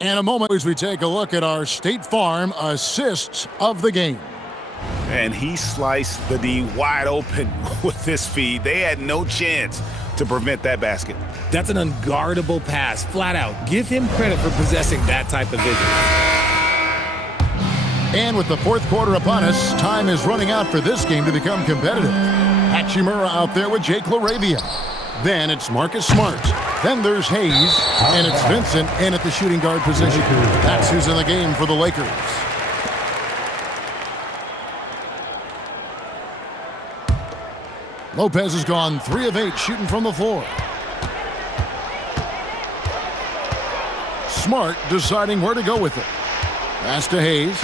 In a moment, as we take a look at our State Farm assists of the game. And he sliced the D wide open with this feed. They had no chance to prevent that basket. That's an unguardable pass, flat out. Give him credit for possessing that type of vision. And with the fourth quarter upon us, time is running out for this game to become competitive. Hachimura out there with Jake LaRavia. Then it's Marcus Smart. Then there's Hayes, and it's Vincent in at the shooting guard position. That's who's in the game for the Lakers. Lopez has gone 3 of 8 shooting from the floor. Smart deciding where to go with it. Pass to Hayes.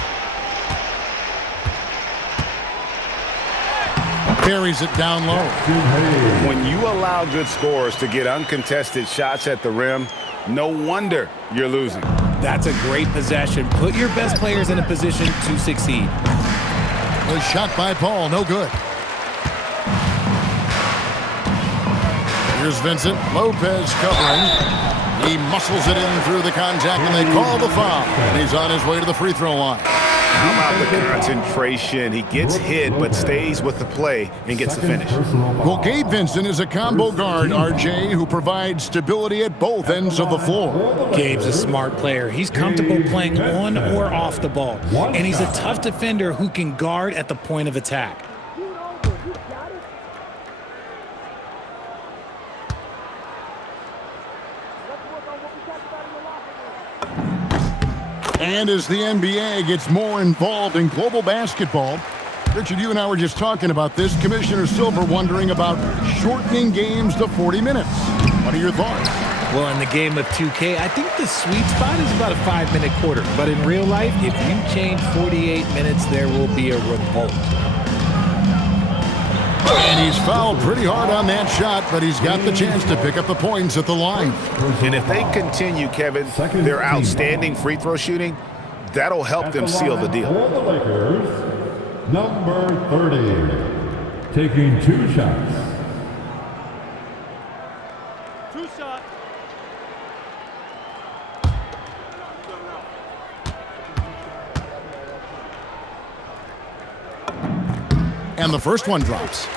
Carries it down low. When you allow good scorers to get uncontested shots at the rim, no wonder you're losing. That's a great possession. Put your best players in a position to succeed. A shot by Paul, no good. Here's Vincent. Lopez covering. He muscles it in through the contact, and they call the foul. And he's on his way to the free throw line. How about the concentration? He gets hit, but stays with the play and gets the finish. Well, Gabe Vincent is a combo guard, RJ, who provides stability at both ends of the floor. Gabe's a smart player. He's comfortable playing on or off the ball. And he's a tough defender who can guard at the point of attack. And as the NBA gets more involved in global basketball, Richard, you and I were just talking about this. Commissioner Silver wondering about shortening games to 40 minutes. What are your thoughts? Well, in the game of 2K, I think the sweet spot is about a 5-minute quarter. But in real life, if you change 48 minutes, there will be a revolt. And he's fouled pretty hard on that shot, but he's got the chance to pick up the points at the line. And if they continue, Kevin, their outstanding free throw shooting, that'll help them seal the deal. For the Lakers, number 30, taking 2 shots. 2 shots. And the first one drops.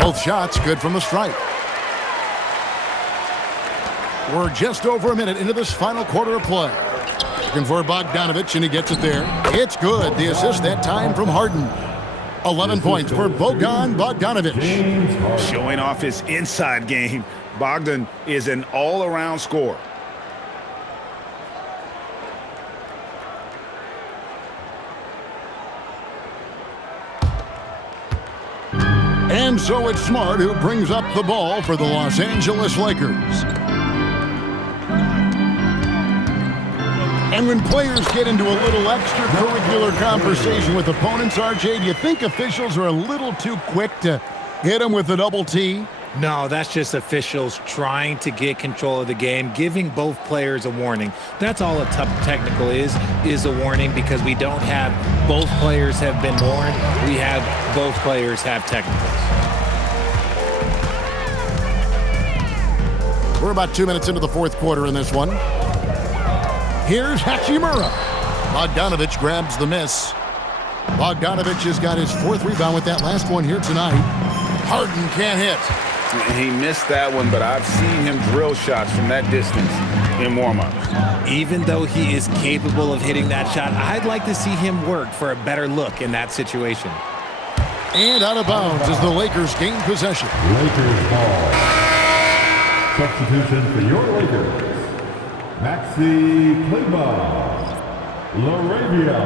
Both shots good from the stripe. We're just over a minute into this final quarter of play. Looking for Bogdanovich, and he gets it there. It's good. The assist that time from Harden. 11 points for Bojan Bogdanović. Showing off his inside game. Bogdan is an all-around scorer. And so it's Smart who brings up the ball for the Los Angeles Lakers. And when players get into a little extracurricular conversation with opponents, RJ, do you think officials are a little too quick to hit them with a double T? No, that's just officials trying to get control of the game, giving both players a warning. That's all a tough technical is a warning, because we don't have both players have been warned. We have both players have technicals. We're about 2 minutes into the fourth quarter in this one. Here's Hachimura. Bogdanović grabs the miss. Bogdanović has got his fourth rebound with that last one here tonight. Harden can't hit. He missed that one, but I've seen him drill shots from that distance in warm-ups. Even though he is capable of hitting that shot, I'd like to see him work for a better look in that situation. And out of bounds as the Lakers gain possession. Lakers ball. Substitution for your Lakers. Maxi Kleber. LaRavia.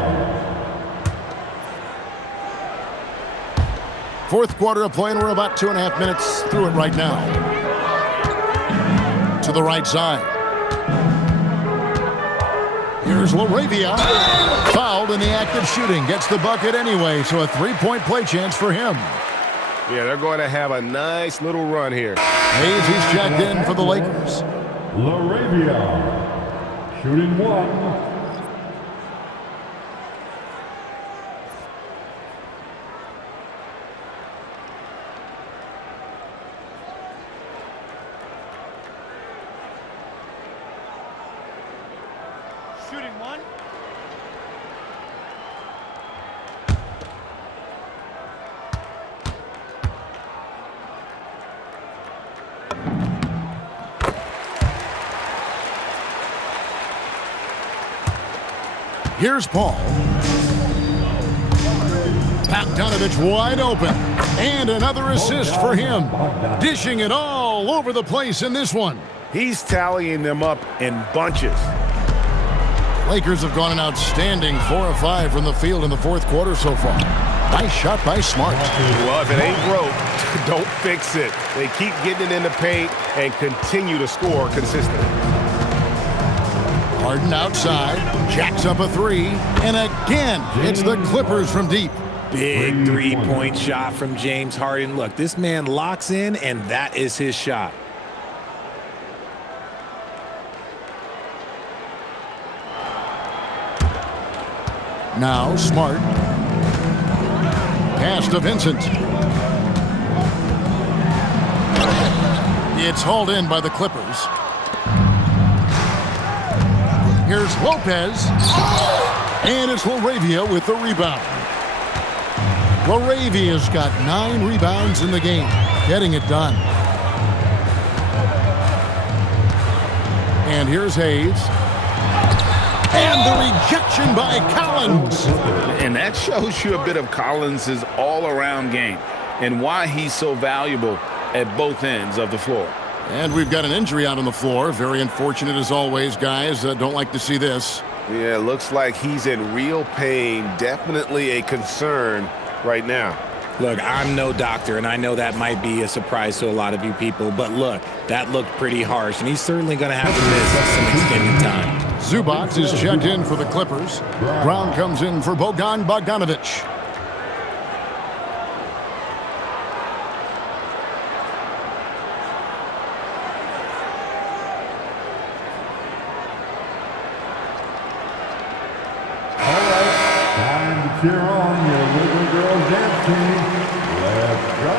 Fourth quarter of play, and we're about 2.5 minutes through it right now. To the right side. Here's LaRavia. Fouled in the act of shooting. Gets the bucket anyway, so a three-point play chance for him. Yeah, they're going to have a nice little run here. Hayes, he's checked in for the Lakers. LaRavia. Shooting one. Shooting one. Here's Paul. Bogdanović wide open. And another assist for him. Dishing it all over the place in this one. He's tallying them up in bunches. Lakers have gone an outstanding 4 of 5 from the field in the fourth quarter so far. Nice shot by Smart. Well, if it ain't broke, don't fix it. They keep getting it in the paint and continue to score consistently. Harden outside, jacks up a three, and again, it's the Clippers from deep. Big three-point shot from James Harden. Look, this man locks in, and that is his shot. Now Smart. Pass to Vincent. It's hauled in by the Clippers. Here's Lopez. And it's LaRavia with the rebound. LaRavia's got 9 rebounds in the game, getting it done. And here's Hayes. And the rejection by Collins. And that shows you a bit of Collins' all-around game and why he's so valuable at both ends of the floor. And we've got an injury out on the floor. Very unfortunate as always, guys. Don't like to see this. Yeah, looks like he's in real pain. Definitely a concern right now. Look, I'm no doctor, and I know that might be a surprise to a lot of you people, but look, that looked pretty harsh, and he's certainly going to have to miss some extended time. Zubac is checked in for the Clippers. Brown comes in for Bojan Bogdanović. Time to cheer on your little girl dance team. Let's go!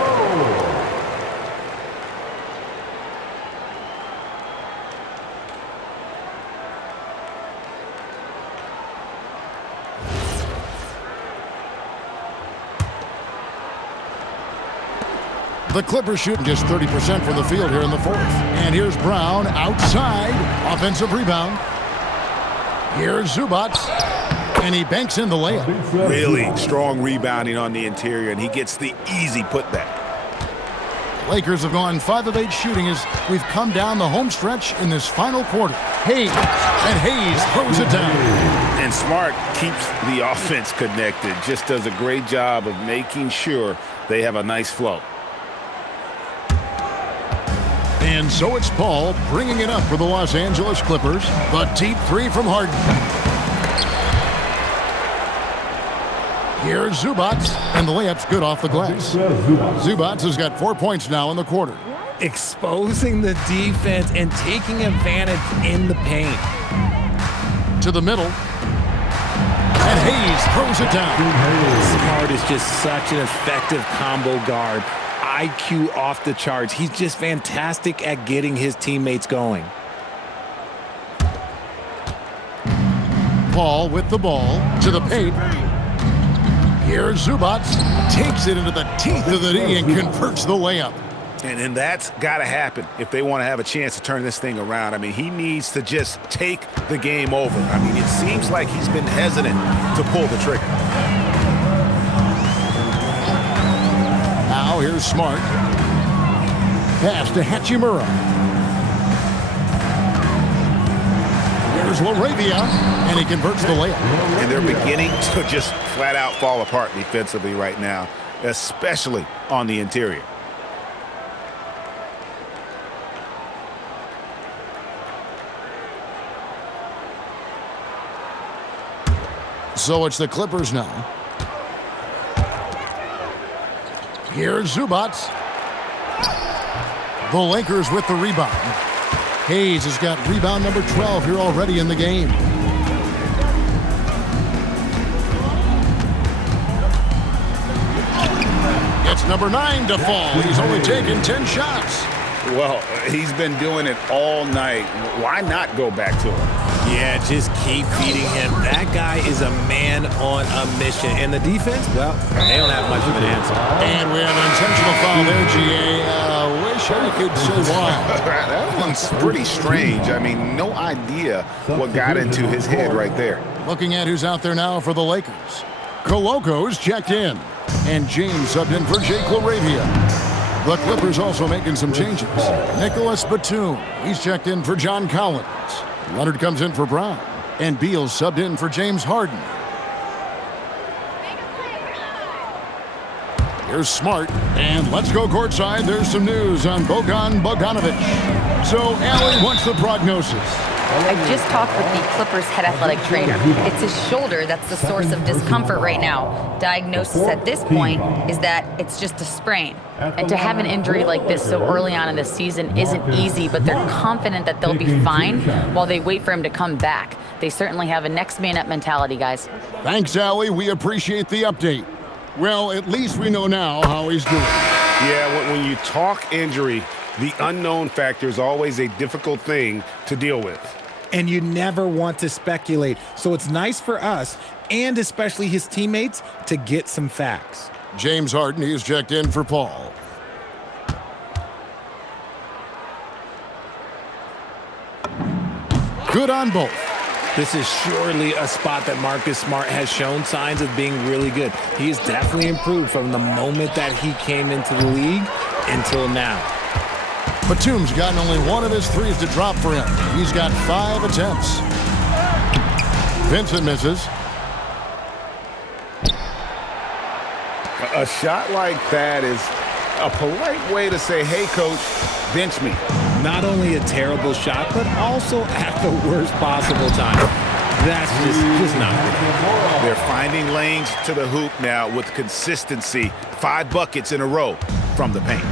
The Clippers shooting just 30% from the field here in the fourth. And here's Brown outside. Offensive rebound. Here's Zubac. And he banks in the layup. Really strong rebounding on the interior, and he gets the easy putback. Lakers have gone 5 of 8 shooting as we've come down the home stretch in this final quarter. Hayes. And Hayes throws it down. And Smart keeps the offense connected. Just does a great job of making sure they have a nice flow. And so it's Paul bringing it up for the Los Angeles Clippers. The deep three from Harden. Here's Zubac, and the layup's good off the glass. Zubac has got 4 points now in the quarter. Exposing the defense and taking advantage in the paint. To the middle. And Hayes throws it down. Smart is just such an effective combo guard. IQ off the charts. He's just fantastic at getting his teammates going. Paul with the ball to the paint. Here's Zubac. Takes it into the teeth of the knee and converts the layup. And that's got to happen if they want to have a chance to turn this thing around. I mean, he needs to just take the game over. I mean, it seems like he's been hesitant to pull the trigger. Now here's Smart. Pass to Hachimura. Here's LaRavia, and he converts the layup. And they're beginning to just flat out fall apart defensively right now, especially on the interior. So it's the Clippers now. Here's Zubac. The Lakers with the rebound. Hayes has got rebound number 12 here already in the game. It's number 9 to fall. He's only taken 10 shots. Well, he's been doing it all night. Why not go back to him? Yeah, just keep feeding him. That guy is a man on a mission. And the defense, well, they don't have much of an answer. And we have an intentional foul there, GA. Wish I could say why. That one's pretty strange. I mean, no idea what got into his head right there. Looking at who's out there now for the Lakers. Coloco's checked in. And James subbed in for Jake LaRavia. The Clippers also making some changes. Nicholas Batum, he's checked in for John Collins. Leonard comes in for Brown. And Beal subbed in for James Harden. Here's Smart. And let's go courtside. There's some news on Bojan Bogdanovic. So, Allie, what's the prognosis? I just talked with the Clippers head athletic trainer. It's his shoulder that's the source of discomfort right now. Diagnosis at this point is that it's just a sprain. And to have an injury like this so early on in the season isn't easy, but they're confident that they'll be fine while they wait for him to come back. They certainly have a next man up mentality, guys. Thanks, Allie. We appreciate the update. Well, at least we know now how he's doing. Yeah, when you talk injury, the unknown factor is always a difficult thing to deal with. And you never want to speculate. So it's nice for us, and especially his teammates, to get some facts. James Harden, he's checked in for Paul. Good on both. This is surely a spot that Marcus Smart has shown signs of being really good. He has definitely improved from the moment that he came into the league until now. Batum's gotten only one of his threes to drop for him. He's got 5 attempts. Vincent misses. A shot like that is a polite way to say, hey, coach, bench me. Not only a terrible shot, but also at the worst possible time. That's just not good. They're finding lanes to the hoop now with consistency. 5 buckets in a row from the paint.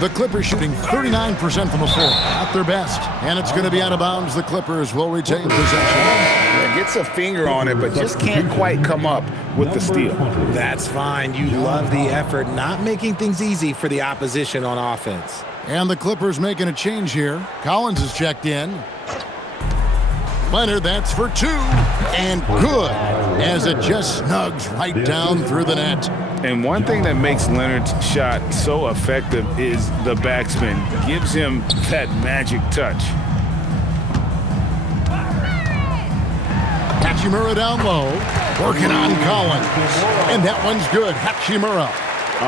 The Clippers shooting 39% from the floor, at their best. And it's going to be out of bounds. The Clippers will retain possession. Yeah, gets a finger on it, but just can't quite come up with the steal. That's fine. You love the effort, not making things easy for the opposition on offense. And the Clippers making a change here. Collins is checked in. Leonard, that's for 2. And good. as it just snugs right down through the net. And one thing that makes Leonard's shot so effective is the backspin. Gives him that magic touch. Hachimura down low, working on Collins. And that one's good. Hachimura.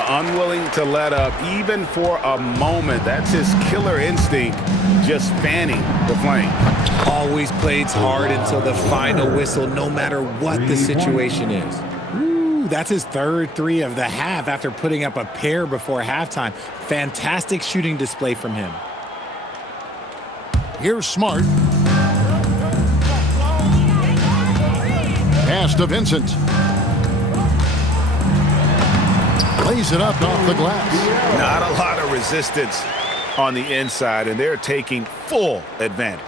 Unwilling to let up even for a moment. That's his killer instinct, just fanning the flame. Always plays hard until the final whistle, no matter what the situation is. Ooh, that's his third three of the half after putting up a pair before halftime. Fantastic shooting display from him. Here's Smart. Pass to Vincent. Lays it up off the glass. Not a lot of resistance on the inside, and they're taking full advantage.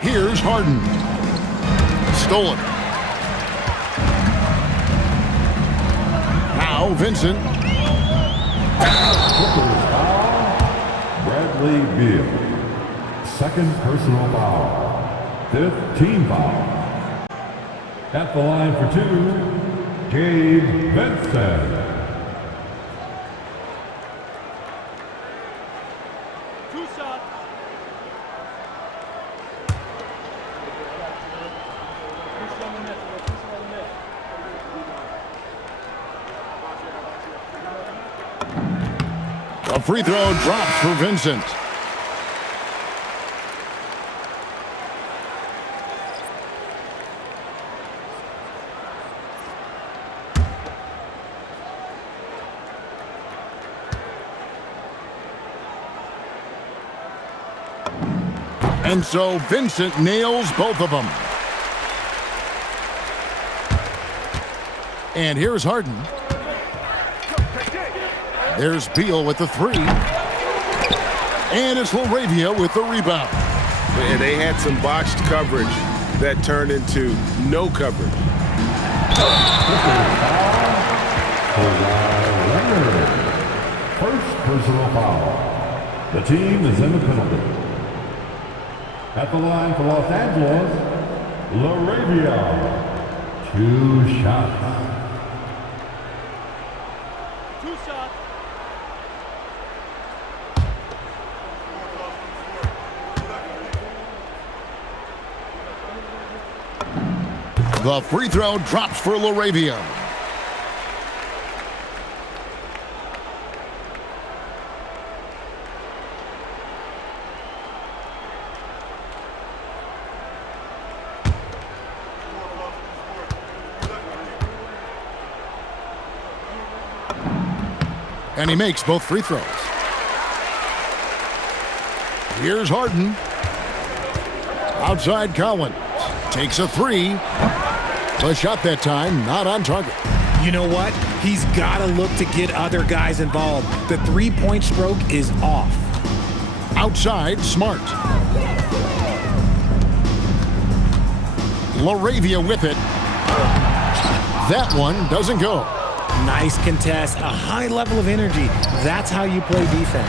Here's Harden. Stolen. Now Vincent. Bradley Beal. Second personal foul. 5th team foul. At the line for 2, Gabe Vincent. Two shot. A free throw drops for Vincent. And so Vincent nails both of them. And here's Harden. There's Beal with the 3. And it's LaRavia with the rebound. And they had some botched coverage that turned into no coverage. First personal foul. The team is in the penalty. At the line for Los Angeles, LaRavia. 2 shots. Two shot. The free throw drops for LaRavia. And he makes both free throws. Here's Harden. Outside Collins. Takes a 3. The shot that time not on target. You know what? He's got to look to get other guys involved. The three-point stroke is off. Outside, Smart. LaRavia with it. That one doesn't go. Nice contest, a high level of energy. That's how you play defense.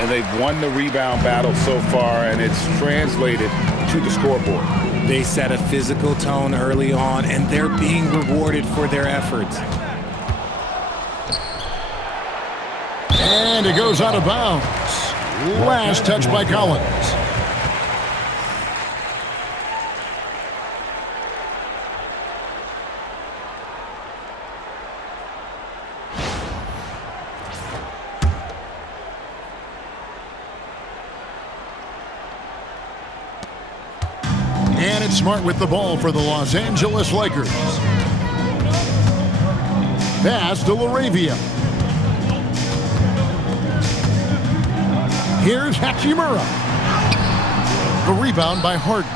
And they've won the rebound battle so far, and it's translated to the scoreboard. They set a physical tone early on, and they're being rewarded for their efforts. And it goes out of bounds. Last touch by Collins. And it's Smart with the ball for the Los Angeles Lakers. Pass to LaRavia. Here's Hachimura. The rebound by Harden.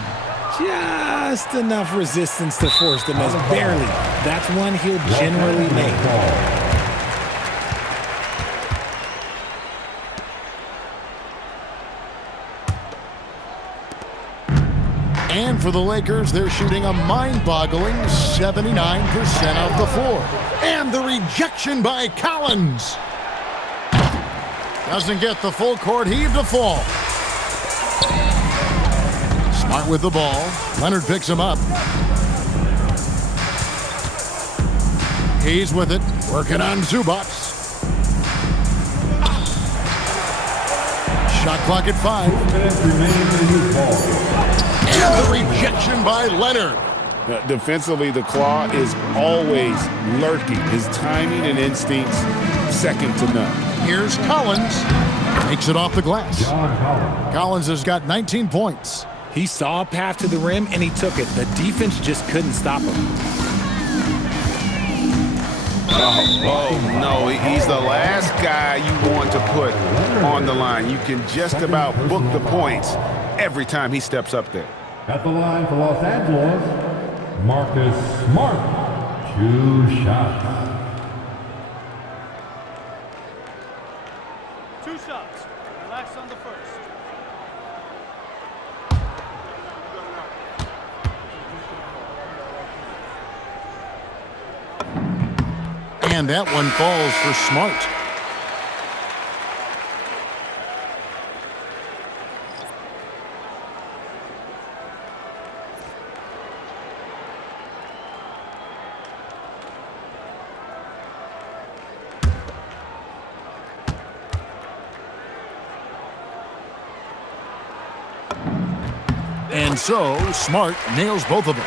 Just enough resistance to force the miss. Barely. That's one he'll generally make. And for the Lakers, they're shooting a mind-boggling 79% off the floor. And the rejection by Collins. Doesn't get the full court heave to fall. Smart with the ball. Leonard picks him up. He's with it, working on Zubac. Shot clock at 5. And the rejection by Leonard. Defensively, the Claw is always lurking. His timing and instincts, second to none. Here's Collins. Takes it off the glass. Collins has got 19 points. He saw a path to the rim, and he took it. The defense just couldn't stop him. Oh, no, he's the last guy you want to put on the line. You can just about book the points every time he steps up there. At the line for Los Angeles, Marcus Smart. 2 shots. 2 shots. Relax on the first. And that one falls for Smart. And so, Smart nails both of them.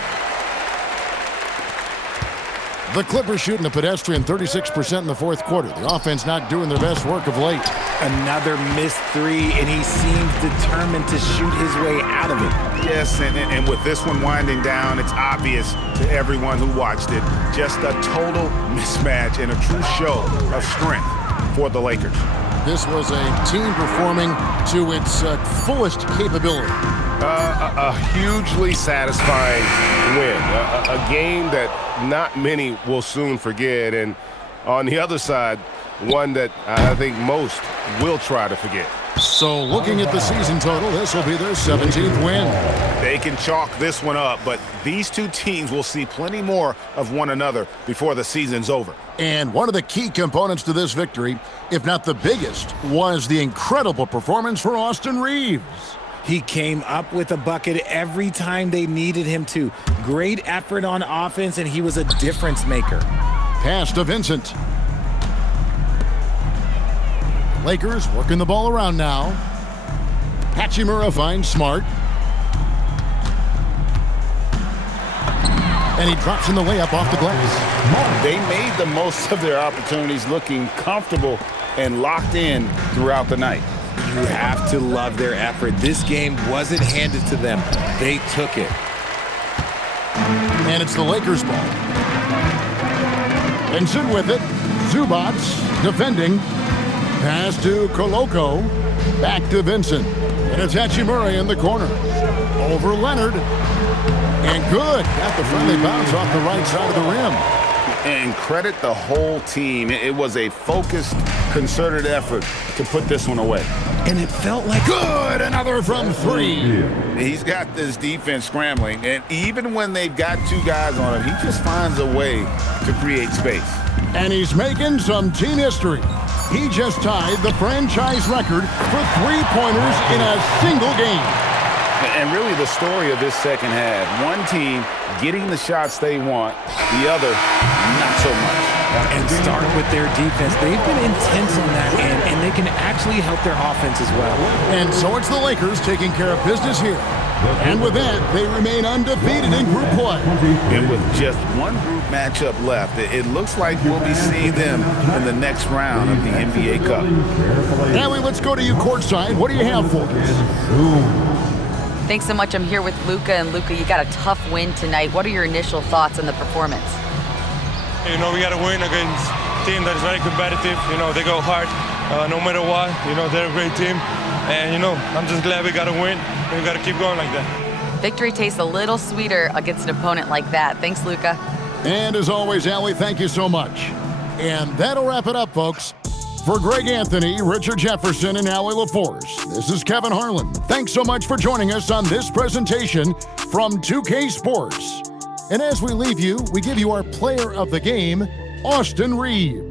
The Clippers shooting a pedestrian 36% in the fourth quarter. The offense not doing their best work of late. Another missed 3, and he seems determined to shoot his way out of it. Yes, and with this one winding down, it's obvious to everyone who watched it. Just a total mismatch and a true show of strength for the Lakers. This was a team performing to its fullest capability. A hugely satisfying win. A game that not many will soon forget. And on the other side, one that I think most will try to forget. So looking at the season total, this will be their 17th win. They can chalk this one up, but these two teams will see plenty more of one another before the season's over. And one of the key components to this victory, if not the biggest, was the incredible performance for Austin Reaves. He came up with a bucket every time they needed him to. Great effort on offense, and he was a difference maker. Pass to Vincent. Lakers working the ball around now. Hachimura finds Smart. And he drops in the layup off the glass. They made the most of their opportunities, looking comfortable and locked in throughout the night. You have to love their effort. This game wasn't handed to them. They took it. And it's the Lakers' ball. Vincent with it. Zubac defending. Pass to Koloko. Back to Vincent. And it's Hachimura in the corner. Over Leonard. And good. Got the friendly bounce off the right side of the rim. And credit the whole team. It was a focused, concerted effort to put this one away. And it felt like good. Another from 3. He's got this defense scrambling, and even when they've got 2 guys on him, he just finds a way to create space. And he's making some team history. He just tied the franchise record for 3-pointers in a single game. And really the story of this second half, one team getting the shots they want, the other not so much. And start with their defense. They've been intense on that end, and they can actually help their offense as well. And so it's the Lakers taking care of business here. And with that, they remain undefeated in group play. And with just one group matchup left, it looks like we'll be seeing them in the next round of the NBA Cup. Allie, let's go to you courtside. What do you have for us? Thanks so much. I'm here with Luka. And Luka, you got a tough win tonight. What are your initial thoughts on the performance? You know, we got to win against a team that is very competitive. You know, they go hard no matter what. You know, they're a great team. And, you know, I'm just glad we got to win. And we got to keep going like that. Victory tastes a little sweeter against an opponent like that. Thanks, Luka. And as always, Allie, thank you so much. And that'll wrap it up, folks. For Greg Anthony, Richard Jefferson, and Allie LaForce, this is Kevin Harlan. Thanks so much for joining us on this presentation from 2K Sports. And as we leave you, we give you our player of the game, Austin Reaves.